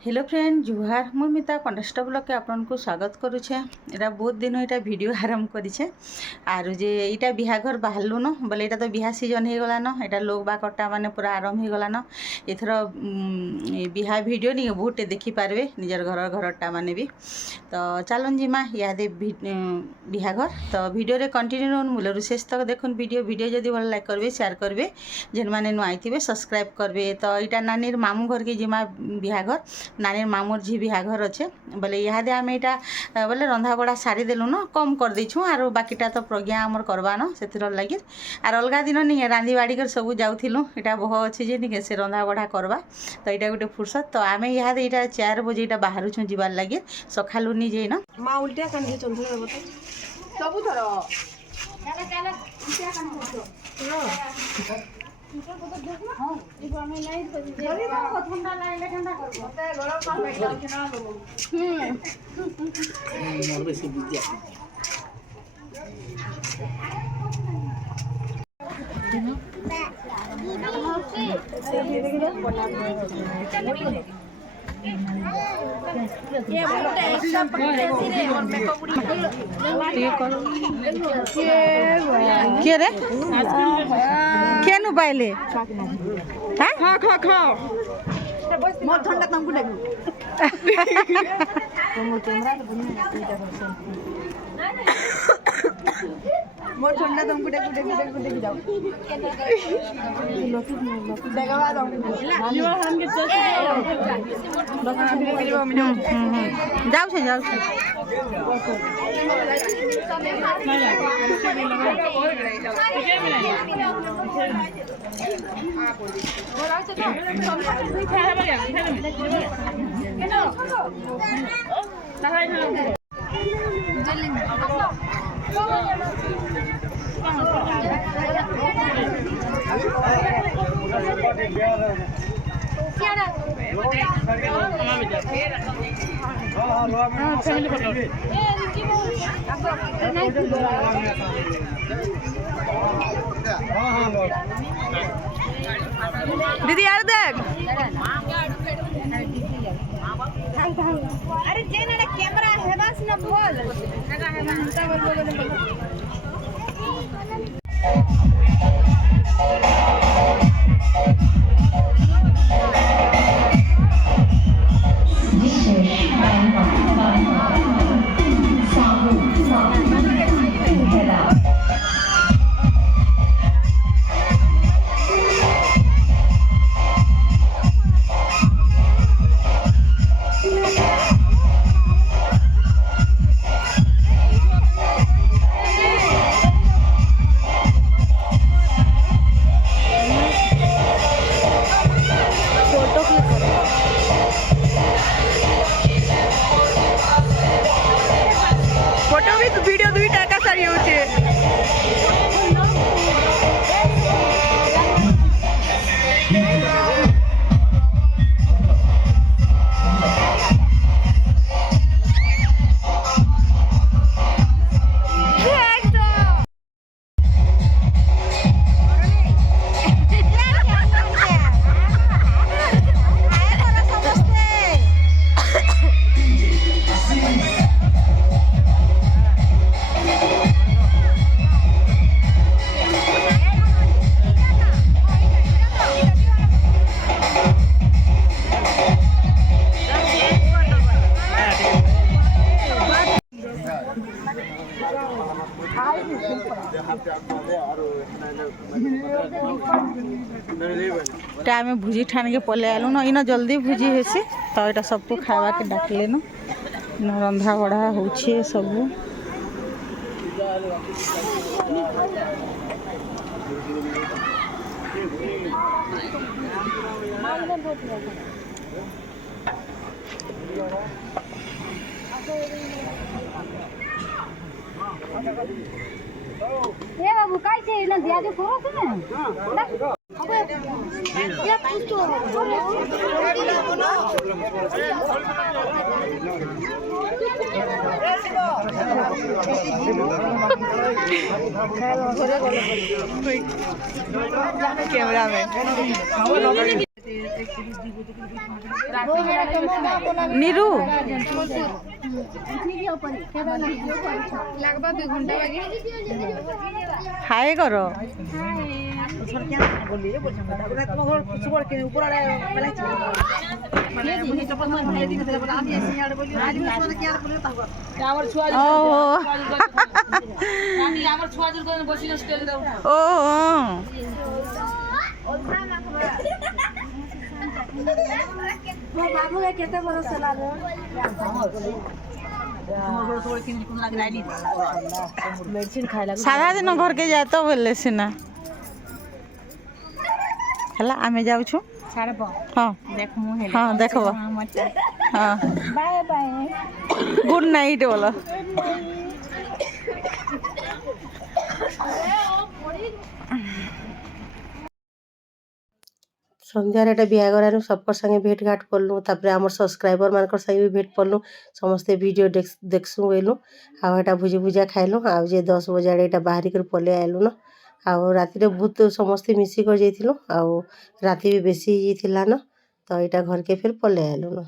Hello friend जुहार मुई मिता contest blog के आपन को स्वागत करुछे। एटा बहुत दिन एटा वीडियो आरंभ करिछे आरु जे एटा बिहाघर बाहरलु न बोले एटा तो बिहा सीजन हे गला न एटा लोग बा कट्टा माने पूरा आरंभ हे गला न एथर बिहा वीडियो नि बहुते देखि पारबे निजर घरटा माने भी तो चलन जिमा यादे बिहाघर तो वीडियो रे कंटिन्यू रहन मूलरु शेष तक देखुन वीडियो जदी भल लाइक करबे शेयर करबे जेन माने नु आइथिबे सब्सक्राइब करबे। तो एटा नानीर मामू घर के जिमा बिहाघर नानी मामूर झी बिहाघर अच्छे बोले इहादे आम यहाँ बोले रंधा बड़ा सारी देलु न कम कर देछू आरो बाकीटा तो प्रज्ञा आमर करवान से लगे आर अलग दिन नहीं रांधि बाड़ी कर सब जाऊँ यहाँ बह अच्छे जे नहीं से रंधा बड़ा करवा तो यहाँ गोटे फुर्सत तो आम इहादे यहाँ 4 बजे यहाँ बाहर छूँ जीवार लगे सकालू नहीं जाइन माँ उल्टा के रे के नु पाइले हां खा खा मोर ठंडा तुमको लगू मोर ठंडा तुमको देखू जाओ देखवा दो जीवा हम के जाऊ जाऊ दीदी यार देख अरे जेना कैमरा हेबास न बोल वीडियो दुईटा का सारी होचे आम भुजी ठान के पले आलु न इन जल्दी भुजी हेसी तो यहाँ सबको खावा के डाकले न रंधा बढ़ा हो सब ए बाबू काय छे न दिया जो करो छ न या पुस्तो कैमरामैन नीरू लगभग 2 घंटा लगे हाय करो बाबू के केते बरस लागो सारा दिन घर के जाए तो बोले सीना हला आमे जाऊ छु छाड़ब हाँ देखमु हे हाँ देखब हाँ बाय बाय गुड नाइट बोलो ସନ୍ଧ୍ୟାରେ ଏଟା ବିହାଘର ସବକର ସାଙ୍ଗେ ଭେଟ ଘାଟ କଲୁ ତାପରେ ଆମର ସବସ୍କ୍ରାଇबर ମାନଙ୍କର ସାଙ୍ଗେ ବି ଭେଟ ପଡଲୁ ସମସ୍ତେ ଭିଡ଼ିଓ ଦେଖସୁଁ ବୋଇଲୁ ଆଉ ଏଟା ଭୁଜି ଭୁଜା ଖାଇଲୁ ଆଉ ଯେ 10 ବଜେ ଆଡ଼େ ଏଟା ବାହାରିକରି ପଳେଇ ଆଇଲୁ न ଆଉ ରାତିରେ ବହୁତ ସମସ୍ତେ ମିଶିକରି ଯାଇଥିଲୁ ଆଉ ରାତି ବି ବେଶୀ ହେଇଯାଇଥିଲା न ତ ଏଟା ଘରକେ ଫେର ପଳେଇ ଆଇଲୁ न।